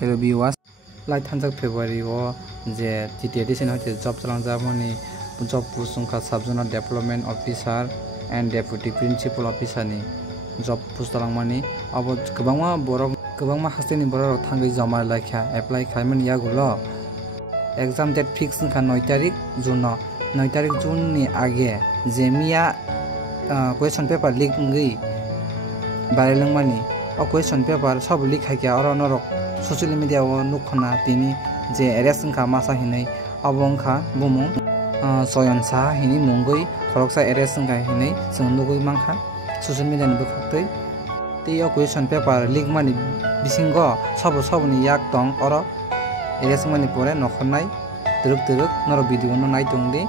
Hello viewers, like 10 February o je TT edition hoite job chalangjamani job post songkha subzonal development officer and deputy principal officer ni job post talangmani abo kwbangma hasteni borok thangai jama laikha apply khaimani yagulo exam date fix wngkha 9 tarik June 9 tarik June ni age jemia question paper leak ngui barelangmani o question paper sob leak khaikya oro norok social media o nukhona tini je arrest wngkha masa hinai abo wngkha bumung soyon sa hini mungoi khoroksa arrest wngkha hinai jeng nugui mangkha social media ni bukhaktui tei o question paper leak mani bisingo sobni yak tong oro arrest mani pore nokhonai turuk norok video no nai tongdi